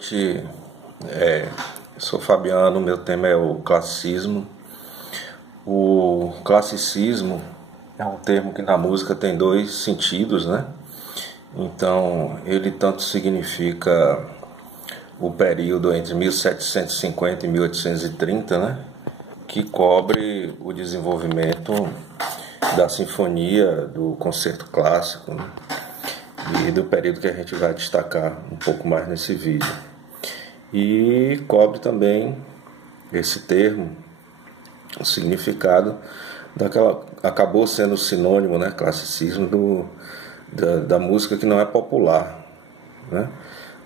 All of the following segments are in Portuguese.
Gente, sou Fabiano, meu tema é o classicismo. O classicismo é um termo que na música tem dois sentidos, né? Então, ele tanto significa o período entre 1750 e 1830, né? Que cobre o desenvolvimento da sinfonia, do concerto clássico, né? E do período que a gente vai destacar um pouco mais nesse vídeo. E cobre também esse termo, o significado daquela, acabou sendo sinônimo, né, classicismo da música que não é popular, né?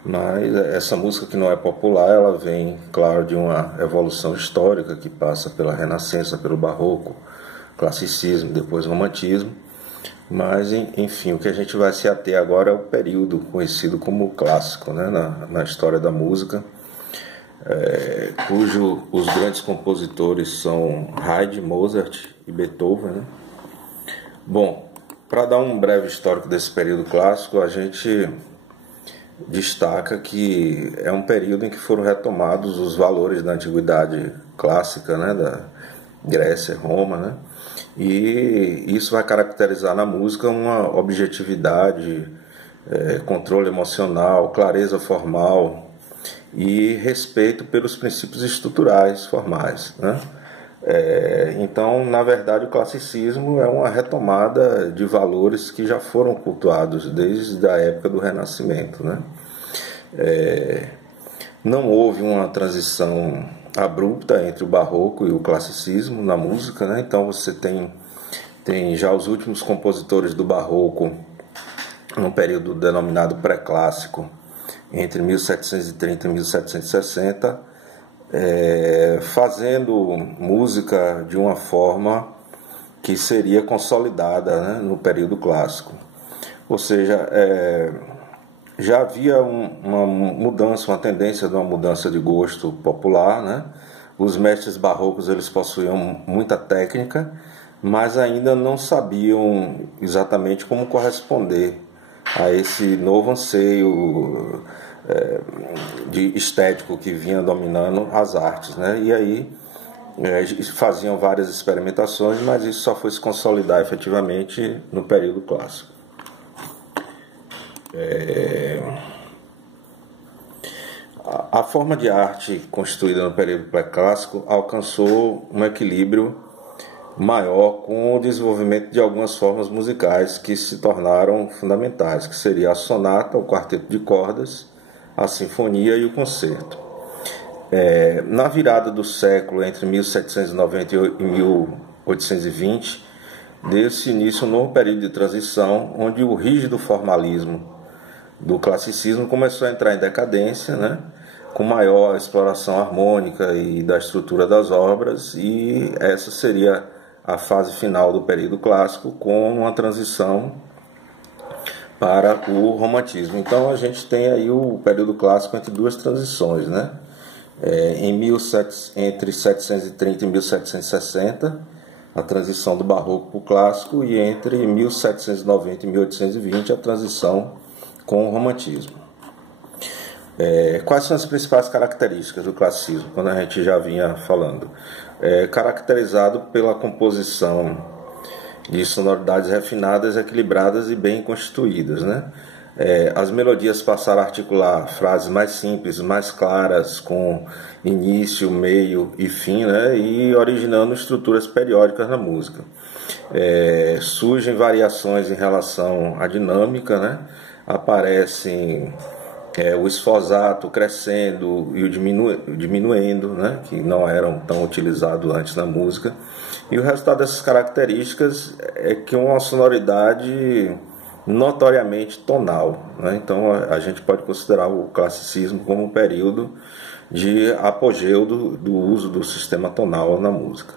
Mas essa música que não é popular, ela vem, claro, de uma evolução histórica que passa pela Renascença, pelo Barroco, classicismo, depois romantismo. Mas, enfim, o que a gente vai se ater agora é o período conhecido como clássico, né, na história da música, cujo os grandes compositores são Haydn, Mozart e Beethoven, né? Bom, para dar um breve histórico desse período clássico, a gente destaca que é um período em que foram retomados os valores da antiguidade clássica, né, da Grécia, Roma, né? E isso vai caracterizar na música uma objetividade, controle emocional, clareza formal e respeito pelos princípios estruturais formais, né? Então, na verdade, o classicismo é uma retomada de valores que já foram cultuados desde a época do Renascimento, né? Não houve uma transição abrupta entre o Barroco e o classicismo na música, né? Então você tem já os últimos compositores do Barroco, num período denominado pré-clássico, entre 1730 e 1760, fazendo música de uma forma que seria consolidada, né, no período clássico. Ou seja, já havia uma mudança, uma tendência de uma mudança de gosto popular, né? Os mestres barrocos, eles possuíam muita técnica, mas ainda não sabiam exatamente como corresponder a esse novo anseio de estético que vinha dominando as artes, né? E aí faziam várias experimentações, mas isso só foi se consolidar efetivamente no período clássico. A forma de arte constituída no período pré-clássico alcançou um equilíbrio maior com o desenvolvimento de algumas formas musicais que se tornaram fundamentais, que seria a sonata, o quarteto de cordas, a sinfonia e o concerto. Na virada do século, entre 1790 e 1820, deu-se início um novo período de transição, onde o rígido formalismo do classicismo começou a entrar em decadência, né, com maior exploração harmônica e da estrutura das obras, e essa seria a fase final do período clássico, com uma transição para o romantismo. Então a gente tem aí o período clássico entre duas transições, né? Entre 730 e 1760, a transição do barroco para o clássico, e entre 1790 e 1820, a transição com o romantismo. Quais são as principais características do classicismo, quando a gente já vinha falando? Caracterizado pela composição de sonoridades refinadas, equilibradas e bem constituídas, né? As melodias passaram a articular frases mais simples, mais claras, com início, meio e fim, né? E originando estruturas periódicas na música. Surgem variações em relação à dinâmica, né? Aparecem o esforzato crescendo e o diminuindo, né, que não eram tão utilizados antes na música. E o resultado dessas características é que uma sonoridade notoriamente tonal, né? Então a gente pode considerar o classicismo como um período de apogeu do uso do sistema tonal na música.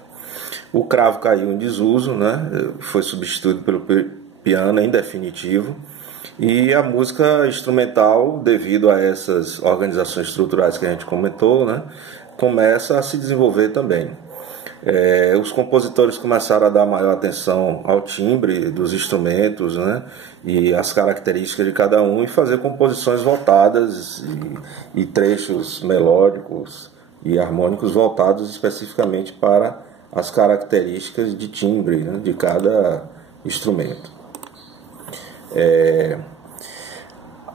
O cravo caiu em desuso, né? Foi substituído pelo piano em definitivo. E a música instrumental, devido a essas organizações estruturais que a gente comentou, né, começa a se desenvolver também. Os compositores começaram a dar maior atenção ao timbre dos instrumentos, né, e as características de cada um, e fazer composições voltadas e trechos melódicos e harmônicos voltados especificamente para as características de timbre, né, de cada instrumento.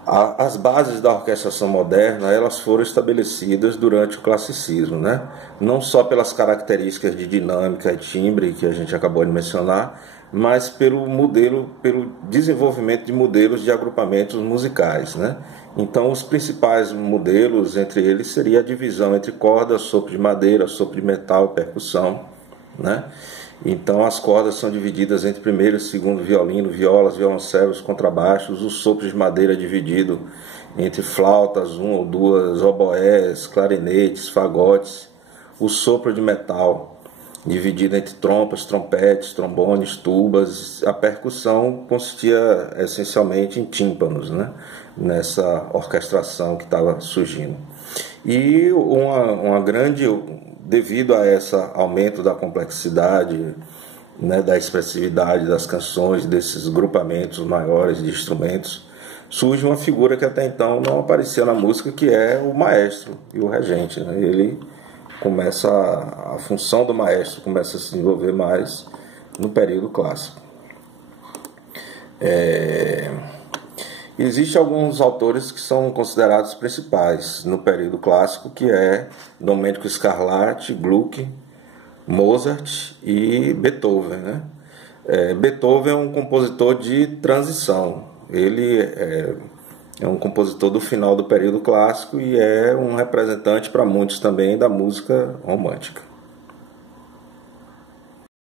As bases da orquestração moderna, elas foram estabelecidas durante o classicismo, né? Não só pelas características de dinâmica e timbre que a gente acabou de mencionar, mas pelo desenvolvimento de modelos de agrupamentos musicais, né? Então, os principais modelos entre eles seria a divisão entre cordas, sopro de madeira, sopro de metal e percussão, né? Então as cordas são divididas entre primeiro e segundo violino, violas, violoncelos, contrabaixos, o sopro de madeira é dividido entre flautas, uma ou duas, oboés, clarinetes, fagotes, o sopro de metal dividido entre trompas, trompetes, trombones, tubas. A percussão consistia essencialmente em tímpanos, né, nessa orquestração que estava surgindo. E uma grande... Devido a esse aumento da complexidade, né, da expressividade das canções, desses grupamentos maiores de instrumentos, surge uma figura que até então não aparecia na música, que é o maestro e o regente, né? Ele começa a função do maestro começa a se desenvolver mais no período clássico. Existem alguns autores que são considerados principais no período clássico, que é Domenico Scarlatti, Gluck, Mozart e Beethoven, né? Beethoven é um compositor de transição. Ele é um compositor do final do período clássico e é um representante para muitos também da música romântica.